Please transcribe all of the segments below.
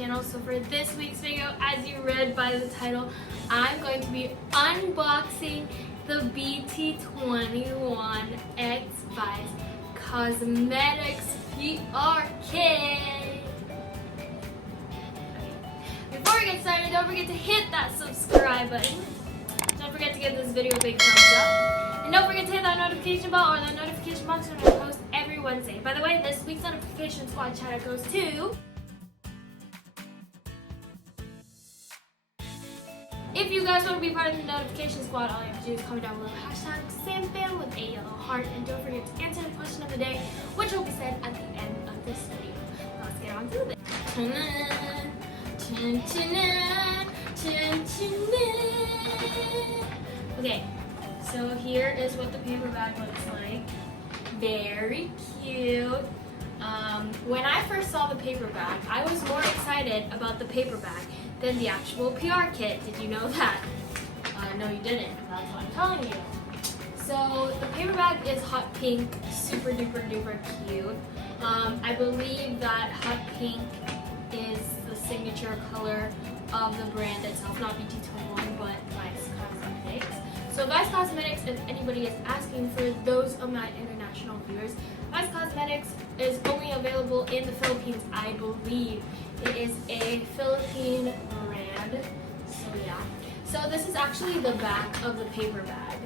channel. So for this week's video, as you read by the title, I'm going to be unboxing the BT21 X Vice Cosmetics PR Kit. Before we get started, don't forget to hit that subscribe button. Don't forget to give this video a big thumbs up. And don't forget to hit that notification bell or the notification box when I post every Wednesday. By the way, this week's notification squad shout out goes to... If you guys want to be part of the notification squad, all you have to do is comment down below #SamFam with a yellow heart. And don't forget to answer the question of the day, which will be said at the end of this video. Let's get on to it. Okay, so here is what the paper bag looks like. Very cute. When I first saw the paper bag, I was more excited about the paper bag than the actual PR kit. Did you know that? No, you didn't. That's what I'm telling you. So the paper bag is hot pink, super duper duper cute. I believe that hot pink is the signature color of the brand itself, not BT21, but Vice Cosmetics. So Vice Cosmetics, if anybody is asking, for those of my international viewers, Vice Cosmetics is only available in the Philippines, I believe. It is a Philippine brand, so yeah. So this is actually the back of the paper bag.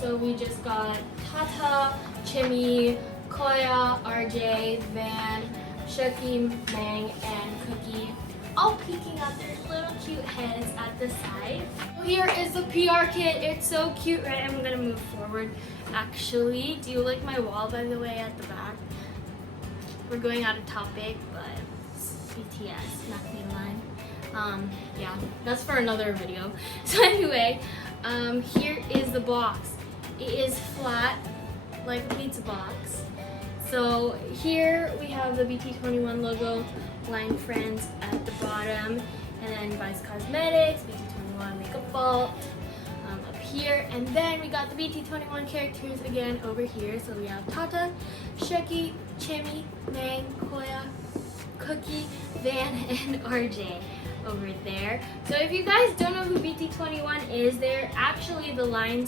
So we just got Tata, Chimmy, Koya, RJ, Van, Shuki, Mang, and Cookie, all peeking out their little cute heads at the side. Here is the PR kit. It's so cute, right? I'm gonna move forward. Actually, do you like my wall, by the way, at the back? We're going out of topic, but it's BTS, not the line. Yeah, that's for another video. So anyway, here is the box. It is flat, like a pizza box. So here we have the BT21 logo, Line Friends at the bottom, and then Vice Cosmetics, BT21 Makeup Vault up here, and then we got the BT21 characters again over here. So we have Tata, Shuki, Chimmy, Mang, Koya, Cookie, Van, and RJ over there. So if you guys don't know who BT21 is, they're actually the Line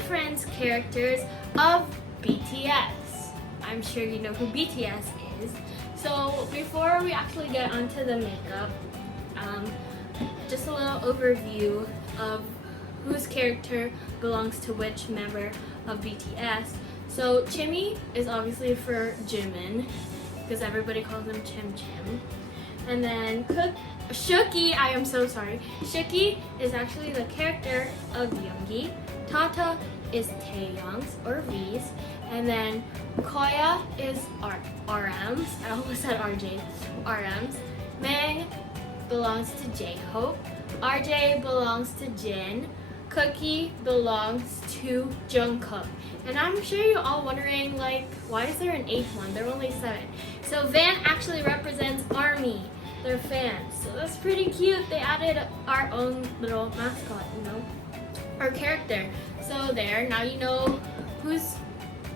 Friends characters of BTS. I'm sure you know who BTS is. So before we actually get onto the makeup, just a little overview of whose character belongs to which member of BTS. So Chimmy is obviously for Jimin, because everybody calls him Chim Chim. And then Shuki, I am so sorry. Shuki is actually the character of Yoongi. Tata is Taeyoung's or V's, and then Koya is RM's. I almost said RJ. RM's. Mang belongs to J-Hope. RJ belongs to Jin. Cookie belongs to Jungkook. And I'm sure you're all wondering, like, why is there an 8th one? There are only 7. So Van actually represents ARMY. They're fans. So that's pretty cute. They added our own little mascot, you know, our character. So there, now you know whose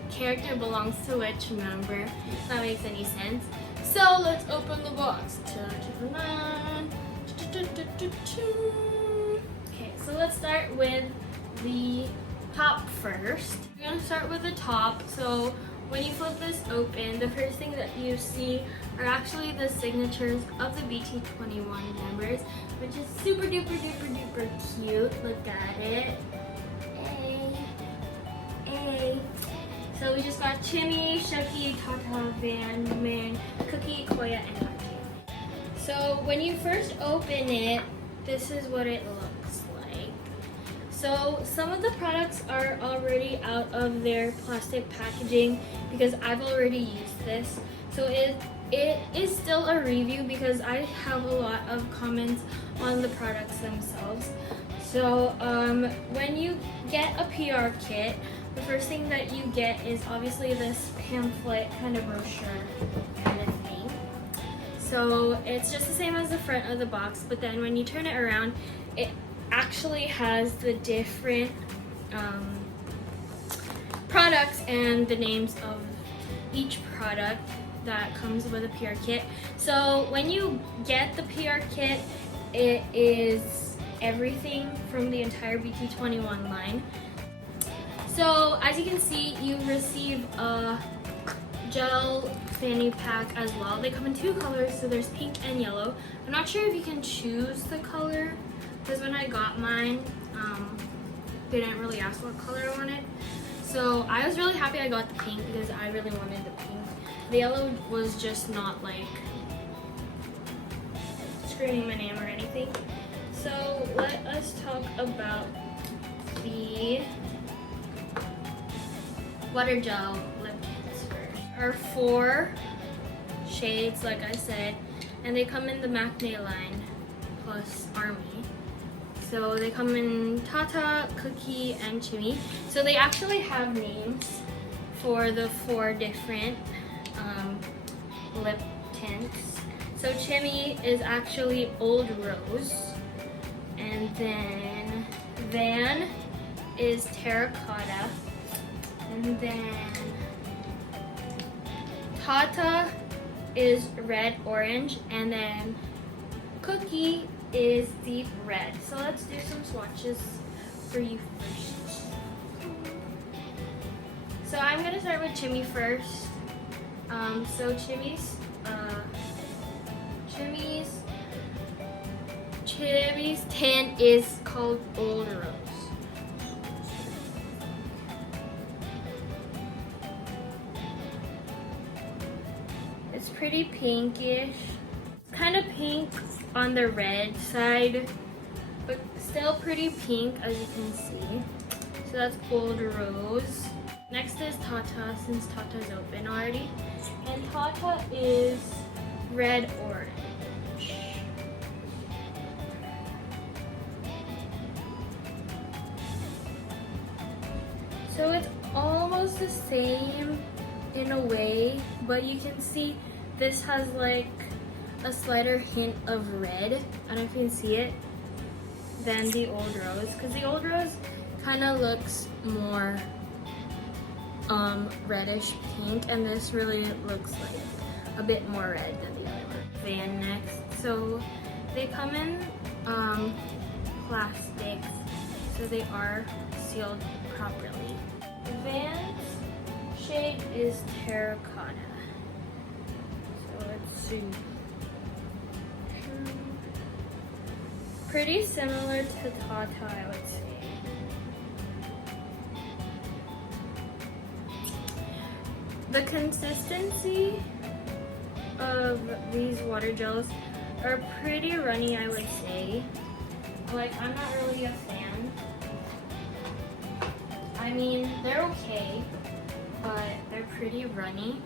character belongs to which member. If that makes any sense. So let's open the box. Okay, so let's start with the top first. We're gonna start with the top. So when you flip this open, the first thing that you see are actually the signatures of the BT21 members, which is super duper duper duper cute. Look at it. Hey. So we just got Chimmy, Shuki, Tata, Van, Mang, Cookie, Koya, and RJ. So when you first open it, this is what it looks like. So some of the products are already out of their plastic packaging because I've already used this. So it is still a review because I have a lot of comments on the products themselves. So when you get a PR kit, the first thing that you get is obviously this pamphlet kind of brochure kind of thing. So it's just the same as the front of the box, but then when you turn it around, it actually has the different products and the names of each product that comes with a PR kit. So when you get the PR kit, it is everything from the entire BT21 line. So as you can see, you receive a gel fanny pack as well. They come in two colors, so there's pink and yellow. I'm not sure if you can choose the color, because when I got mine, they didn't really ask what color I wanted. So I was really happy I got the pink because I really wanted the pink. The yellow was just not like screaming my name or anything. So let us talk about the water gel lip tints first. There are 4 shades, like I said, and they come in the Matinee line plus Army. So they come in Tata, Cookie, and Chimmy. So they actually have names for the 4 different lip tints. So Chimmy is actually Old Rose, and then Van is Terracotta, and then Tata is Red Orange, and then Cookie is Deep Red. So let's do some swatches for you first. So I'm gonna start with Chimmy first. So Chimmy's tint is called Old Rose. It's pretty pinkish. Kind of pink on the red side, but still pretty pink as you can see. So that's Old Rose. Next is Tata, since Tata's open already. And Tata is Red Orange. So it's almost the same in a way, but you can see this has like a slighter hint of red, I don't know if you can see it, than the Old Rose, because the Old Rose kind of looks more reddish pink, and this really looks like a bit more red than the other one. Van next. So they come in plastics, so they are sealed properly. Van's shade is Terracotta. So let's see. Pretty similar to Tata, I would say. The consistency of these water gels are pretty runny, I would say. Like, I'm not really a fan. I mean, they're okay, but they're pretty runny.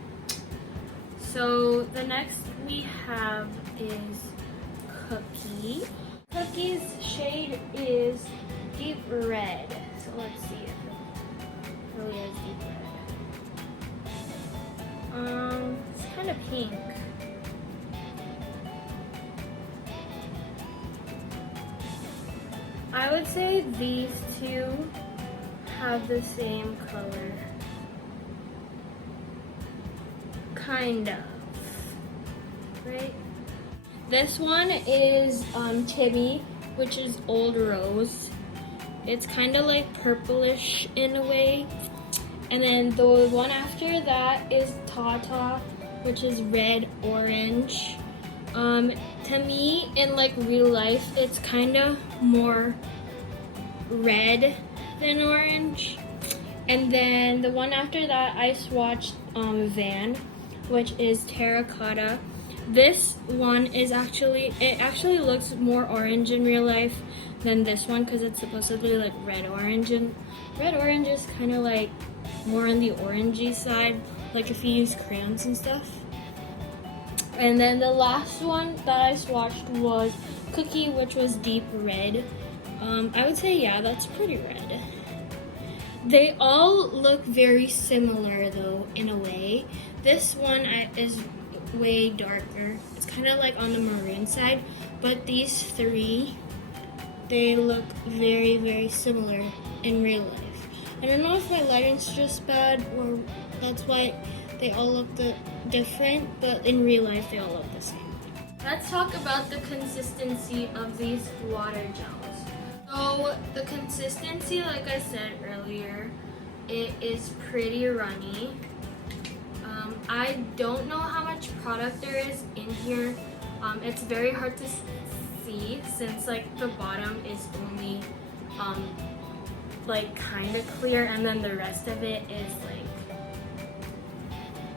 So the next we have is Cookie. Cookie's shade is Deep Red. So let's see if it really is Deep Red. It's kind of pink. I would say these two have the same color. Kind of. Right? This one is Chimmy, which is Old Rose. It's kind of like purplish in a way. And then the one after that is Tata, which is Red Orange. To me, in like real life, it's kind of more red than orange. And then the one after that, I swatched Van, which is Terracotta. This one is actually looks more orange in real life than this one, because it's supposed to be like red orange, and red orange is kind of like more on the orangey side, like if you use crayons and stuff. And then the last one that I swatched was Cookie, which was Deep Red. I would say, yeah, that's pretty red. They all look very similar though, in a way. This one is way darker. It's kind of like on the maroon side, but these three, they look very, very similar in real life. I don't know if my lighting's just bad or that's why They all look different, but in real life they all look the same. Let's talk about the consistency of these water gels. So the consistency, like I said earlier, it is pretty runny. I don't know how much product there is in here. It's very hard to see since like the bottom is only like kind of clear, and then the rest of it is like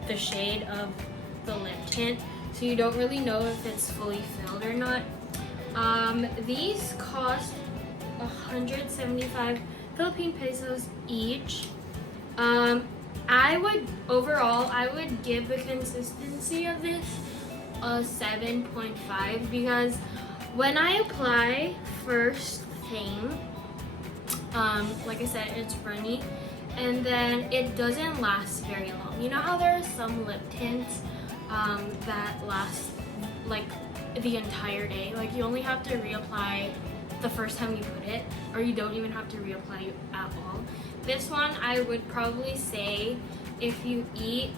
the shade of the lip tint, so you don't really know if it's fully filled or not. These cost 175 Philippine pesos each. I would give the consistency of this a 7.5 because when I apply first thing, like I said, it's runny, and then it doesn't last very long. You know how there are some lip tints that last like the entire day? Like you only have to reapply the first time you put it, or you don't even have to reapply at all. This one, I would probably say if you eat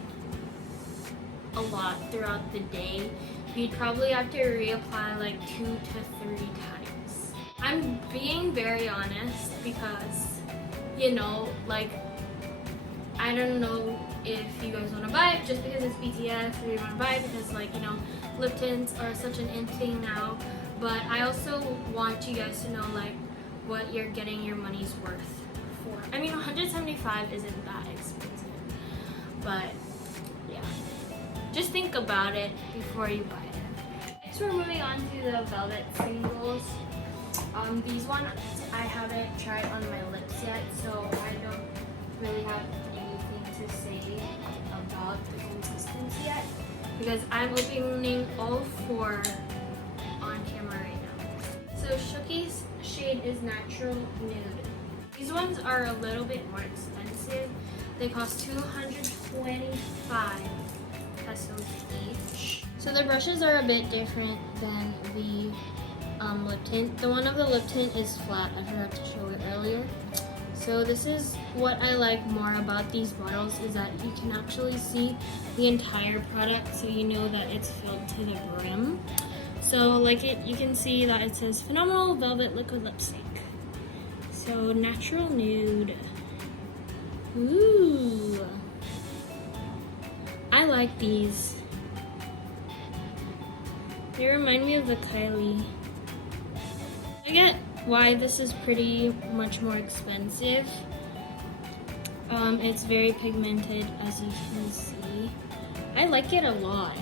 a lot throughout the day, you'd probably have to reapply like 2 to 3 times. I'm being very honest because, you know, like, I don't know if you guys want to buy it just because it's BTS, or you want to buy it because, like, you know, lip tints are such an in thing now. But I also want you guys to know, like, what you're getting your money's worth for. I mean, 175 isn't that expensive, but yeah, just think about it before you buy it. Next, we're moving on to the velvet singles. These ones I haven't tried on my lips yet, so I don't really have anything to say about the consistency yet because I'm opening all 4 on camera right now. So Shookie's shade is Natural Nude. These ones are a little bit more expensive. They cost 225 pesos each. So the brushes are a bit different than the lip tint. The one of the lip tint is flat. I forgot to show it earlier. So this is what I like more about these bottles, is that you can actually see the entire product, so you know that it's filled to the brim. So like you can see that it says Phenomenal Velvet Liquid Lipstick. So Natural Nude. Ooh. I like these. They remind me of the Kylie. I get why this is pretty much more expensive. It's very pigmented, as you can see. I like it a lot.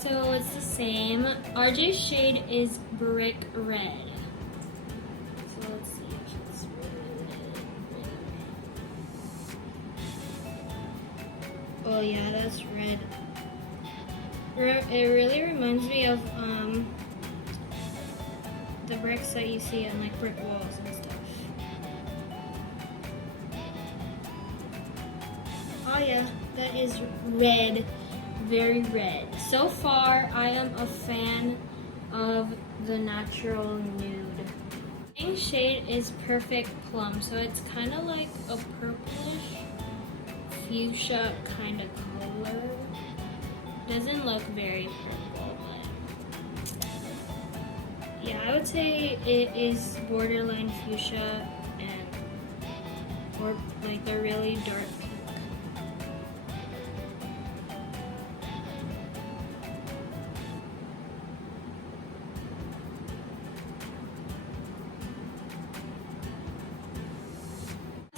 So it's the same. RJ's shade is Brick Red. So let's see if it's red. Oh yeah, that's red. It really reminds me of the bricks that you see on like brick walls and stuff. Oh yeah, that is red. Very red. So far, I am a fan of the Natural Nude. The shade is Perfect Plum, so it's kind of like a purplish fuchsia kind of color. Doesn't look very purple, but yeah, I would say it is borderline fuchsia or like a really dark pink.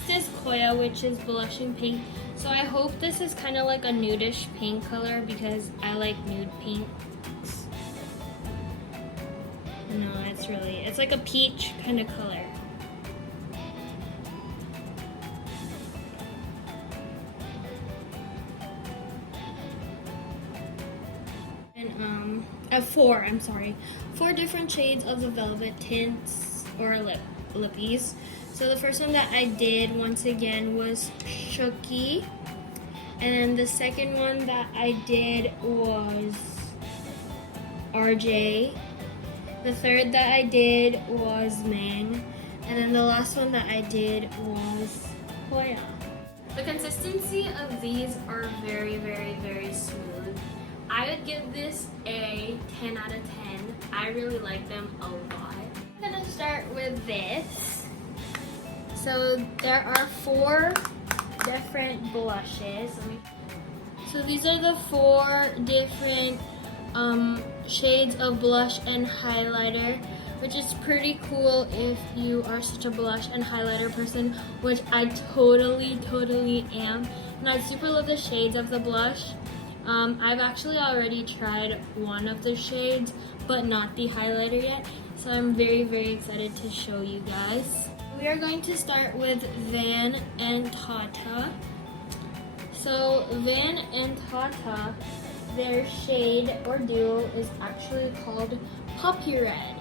This is Koya, which is blushing pink. So I hope this is kind of like a nudish pink color because I like nude pinks. No, it's like a peach kind of color. And 4 different shades of the velvet tints or lippies. So the first one that I did, once again, was Shookie. And then the second one that I did was RJ. The third that I did was Mang. And then the last one that I did was Koya. The consistency of these are very, very, very smooth. I would give this a 10 out of 10. I really like them a lot. I'm gonna start with this. So there are 4 different blushes. So these are the 4 different shades of blush and highlighter, which is pretty cool if you are such a blush and highlighter person, which I totally am. And I super love the shades of the blush. I've actually already tried one of the shades, but not the highlighter yet. So I'm very, very excited to show you guys. We are going to start with Van and Tata. So Van and Tata, their shade or duo is actually called Poppy Red.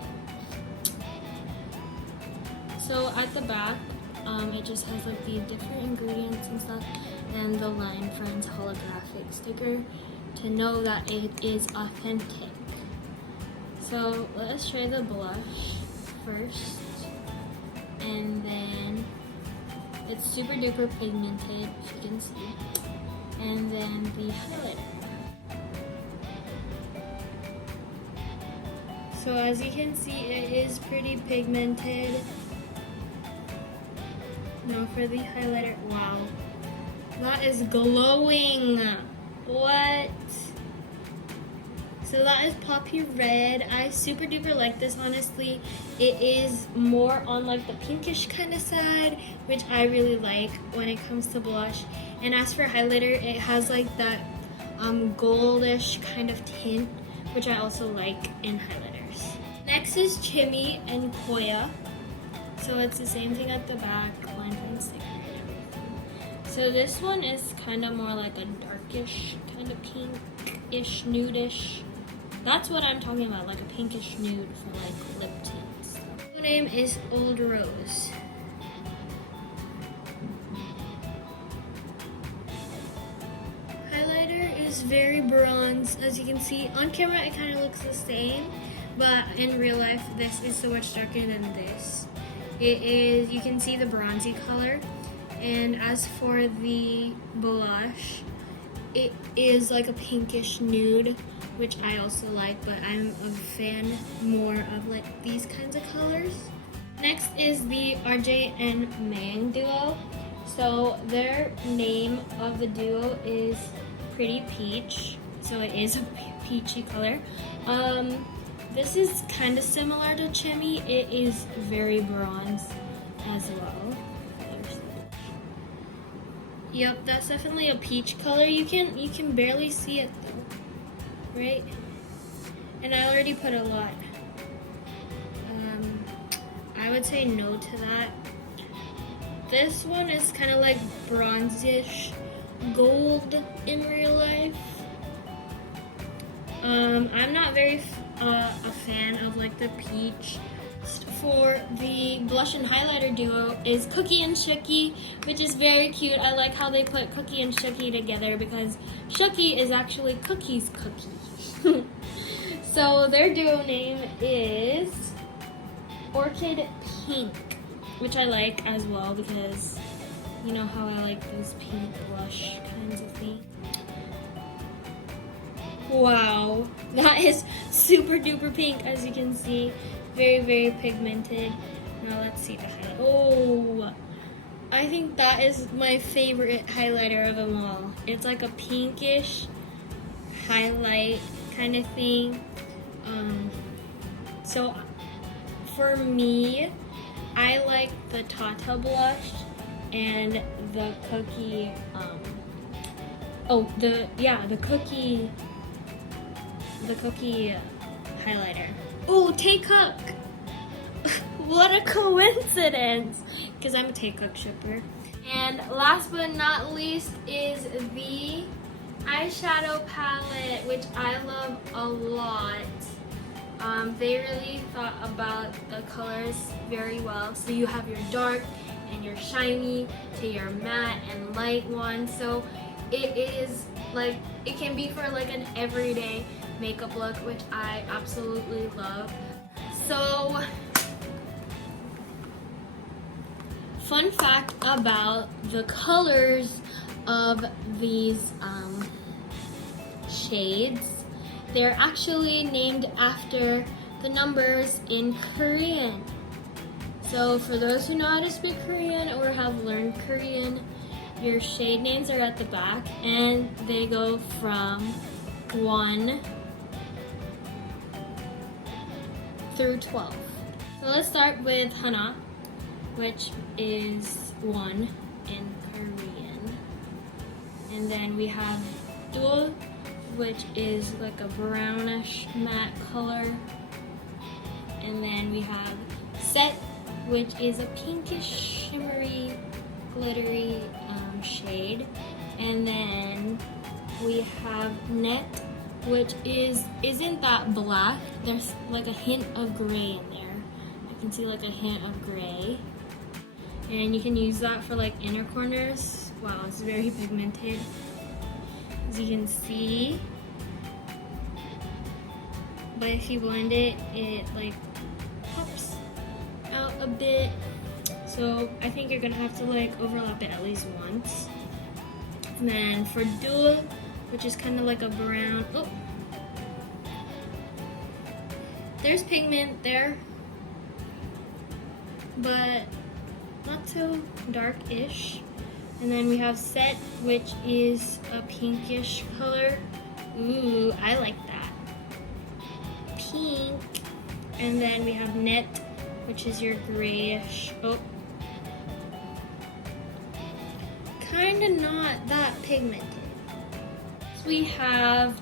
So at the back, it just has like the different ingredients and stuff, and the Line Friends holographic sticker to know that it is authentic. So let's try the blush first, and then it's super duper pigmented, if you can see, and then the highlighter. So as you can see, it is pretty pigmented. Now for the highlighter, wow, that is glowing. What? So that is Poppy Red. I super duper like this, honestly. It is more on like the pinkish kind of side, which I really like when it comes to blush. And as for highlighter, it has like that goldish kind of tint, which I also like in highlighters. Next is Chimmy and Koya. So it's the same thing at the back, line and sticker and everything. So this one is kind of more like a darkish, kind of pinkish, nudish. That's what I'm talking about, like a pinkish nude for like lip tints. Her name is Old Rose. Highlighter is very bronze. As you can see, on camera it kind of looks the same, but in real life this is so much darker than this. It is, you can see the bronzy color. And as for the blush, it is like a pinkish nude, which I also like, but I'm a fan more of like these kinds of colors. Next is the RJ and Mang duo. So their name of the duo is Pretty Peach. So it is a peachy color. This is kind of similar to Chimmy. It is very bronze as well. Yep, that's definitely a peach color. You can barely see it though, right? And I already put a lot. I would say no to that. This one is kind of like bronzish gold in real life. I'm not very a fan of like the peach. For the blush and highlighter duo is Cookie and Shooky, which is very cute. I like how they put Cookie and Shooky together because Shooky is actually Cookie's cookie. So their duo name is Orchid Pink, which I like as well because you know how I like those pink blush kinds of things. Wow, that is super duper pink, as you can see. Very, very pigmented. Now let's see the highlight. Oh, I think that is my favorite highlighter of them all. It's like a pinkish highlight kind of thing. So for me, I like the Tata blush and the cookie, the cookie highlighter. Oh, Tay-Cook! What a coincidence! Because I'm a Tay-Cook shipper. And last but not least is the eyeshadow palette, which I love a lot. They really thought about the colors very well. So you have your dark and your shiny to your matte and light one. So it is like, it can be for like an everyday makeup look, which I absolutely love. So, fun fact about the colors of these shades. They're actually named after the numbers in Korean. So for those who know how to speak Korean or have learned Korean, your shade names are at the back and they go from 1 through 12. So let's start with Hana, which is 1 in Korean. And then we have Dul, which is like a brownish matte color. And then we have Set, which is a pinkish, shimmery, glittery shade. And then we have Net, which isn't that black. There's like a hint of gray in there. I can see like a hint of gray. And you can use that for like inner corners. Wow, it's very pigmented. As you can see. But if you blend it, it like pops out a bit. So I think you're gonna have to like overlap it at least once. And then for Dual, which is kind of like a brown, oh, there's pigment there, but not so dark-ish. And then we have Set, which is a pinkish color. Ooh, I like that. Pink. And then we have Net, which is your grayish, oh, kind of not that pigmented. So we have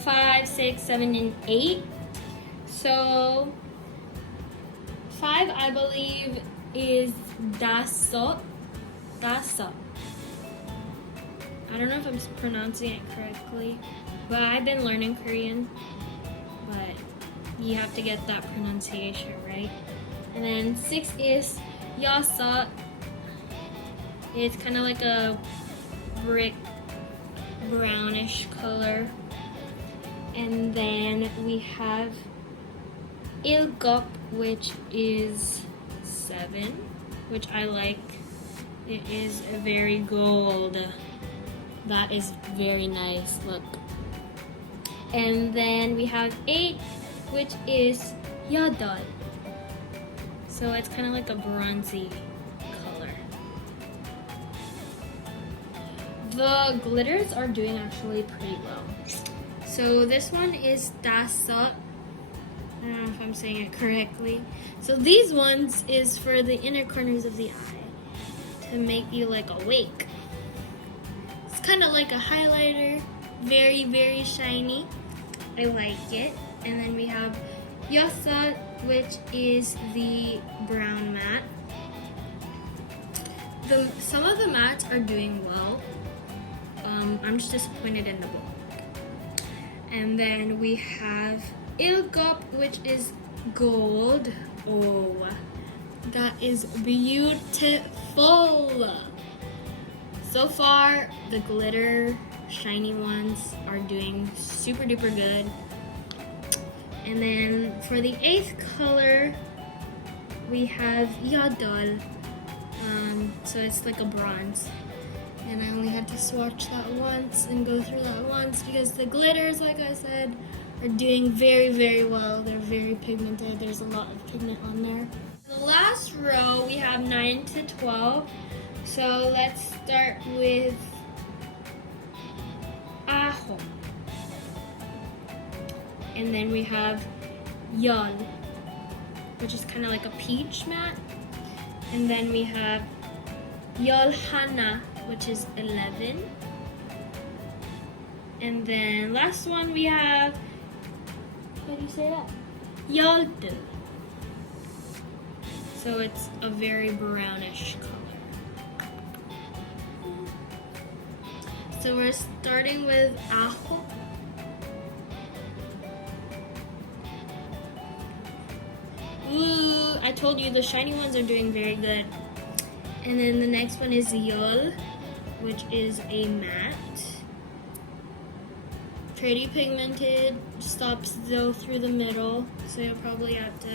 5, 6, 7, and 8. So 5, I believe, is Daso. Daso. I don't know if I'm pronouncing it correctly, but I've been learning Korean, but you have to get that pronunciation right. And then 6 is Yasa. It's kind of like a brick brownish color. And then we have Ilgok, which is 7, which I like. It is a very gold. That is very nice, look. And then we have 8, which is Yadal. So it's kind of like a bronzy color. The glitters are doing actually pretty well. So this one is Dasa. I don't know if I'm saying it correctly. So these ones is for the inner corners of the eye to make you like awake. It's kind of like a highlighter, very, very shiny. I like it. And then we have Yasa, which is the brown matte. Some of the mattes are doing well. I'm just disappointed in the book. And then we have Ilgop, which is gold. Oh, that is beautiful. So far, the glitter shiny ones are doing super duper good. And then for the 8th color, we have Yadol. So it's like a bronze. And I only had to swatch that once and go through that once because the glitters, like I said, are doing very, very well. They're very pigmented. There's a lot of pigment on there. The last row, we have 9 to 12. So let's start with Aho. And then we have Yol, which is kind of like a peach matte. And then we have Yol Hana, which is 11. And then last one we have, how do you say that? Yoldu. So it's a very brownish color. So we're starting with Aho. Ooh, I told you the shiny ones are doing very good. And then the next one is Yol, which is a matte. Pretty pigmented, stops though through the middle, so you'll probably have to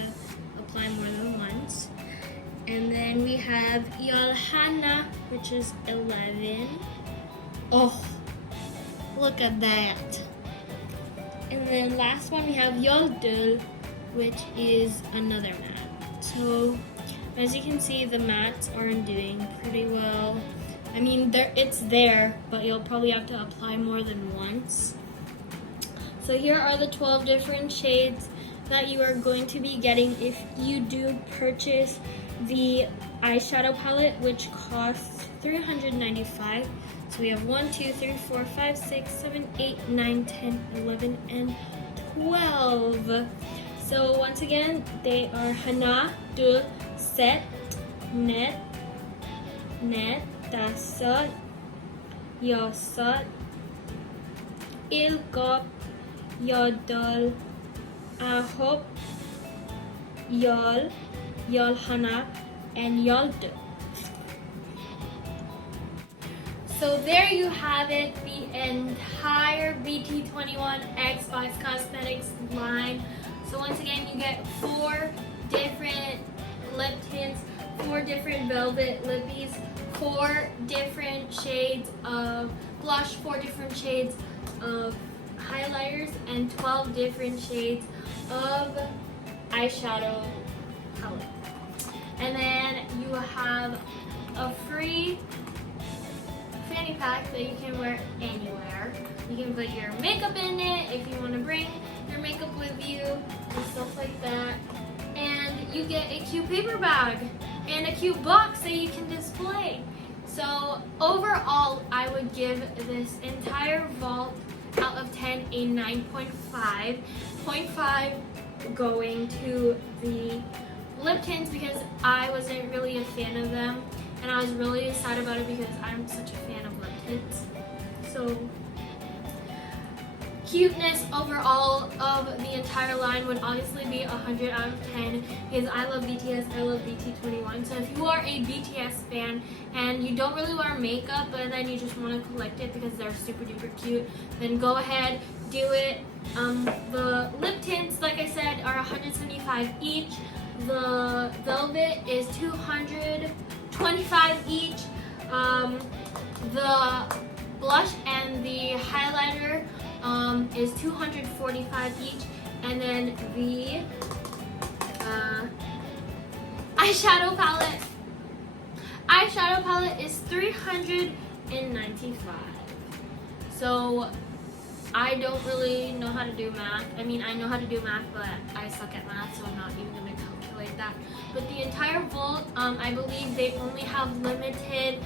apply more than once. And then we have Yol Hana, which is 11. Oh, look at that. And then last one we have Yoldul, which is another matte. So as you can see, the mattes aren't doing pretty well. I mean, it's there, but you'll probably have to apply more than once. So here are the 12 different shades that you are going to be getting if you do purchase the eyeshadow palette, which costs $395. So we have 1, 2, 3, 4, 5, 6, 7, 8, 9, 10, 11, and 12. So once again, they are Hana, Dul, Set, Net, Tasat, Yosat, Ilkop, Yodol, Ahop, Yol, Yolhana, and Yoldu. So there you have it, the entire BT21 X Spice Cosmetics line. So once again, you get 4 different lip tints, 4 different velvet lippies, 4 different shades of blush, 4 different shades of highlighters, and 12 different shades of eyeshadow palette. And then you have a free fanny pack that you can wear anywhere. You can put your makeup in it if you want to bring your makeup with you and stuff like that. And you get a cute paper bag and a cute box that you can display. So overall, I would give this entire vault out of 10 a 9.5. 0.5 going to the lip tints because I wasn't really a fan of them, and I was really sad about it because I'm such a fan of lip tints. So cuteness overall of the entire line would obviously be 100 out of 10 because I love BTS, I love BT21. So if you are a BTS fan and you don't really wear makeup but then you just want to collect it because they're super duper cute, then go ahead, do it. The lip tints, like I said, are 175 each. The velvet is 225 each. The blush and the highlighter is 245 each, and then the eyeshadow palette is 395. So I don't really know how to do math. I mean, I know how to do math, but I suck at math, so I'm not even going to calculate that. But the entire vault, I believe they only have limited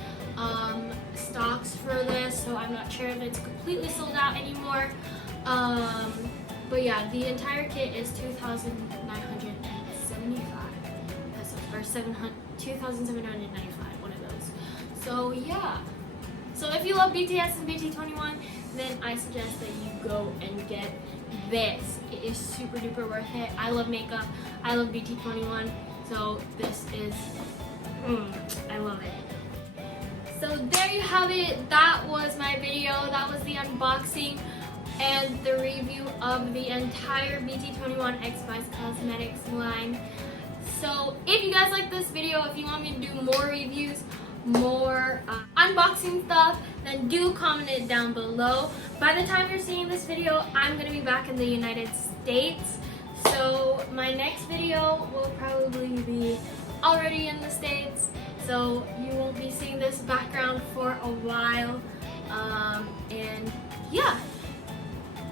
stocks for this, so I'm not sure if it's completely sold out anymore. But yeah, the entire kit is 2,975 pesos, or 2,795, one of those. So yeah. So if you love BTS and BT21, then I suggest that you go and get this. It is super duper worth it. I love makeup. I love BT21. So this is, I love it. So there you have it. That was my video. That was the unboxing and the review of the entire BT21 X Spice Cosmetics line. So if you guys like this video, if you want me to do more reviews, more unboxing stuff, then do comment it down below. By the time you're seeing this video, I'm going to be back in the United States. So my next video will probably be already in the States. So you won't be seeing this background for a while. And yeah.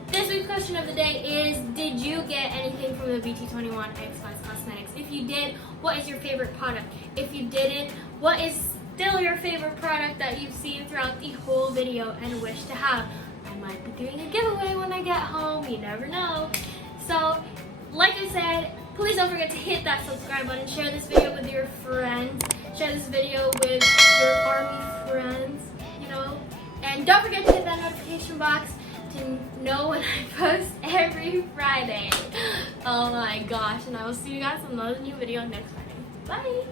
This week's question of the day is, did you get anything from the BT21 X Spice Cosmetics? If you did, what is your favorite product? If you didn't, what is still your favorite product that you've seen throughout the whole video and wish to have? I might be doing a giveaway when I get home, you never know. So, like I said, please don't forget to hit that subscribe button, share this video with your friends, share this video with your army friends, you know, and don't forget to hit that notification box to know when I post every Friday. Oh my gosh, and I will see you guys in another new video next Friday. Bye!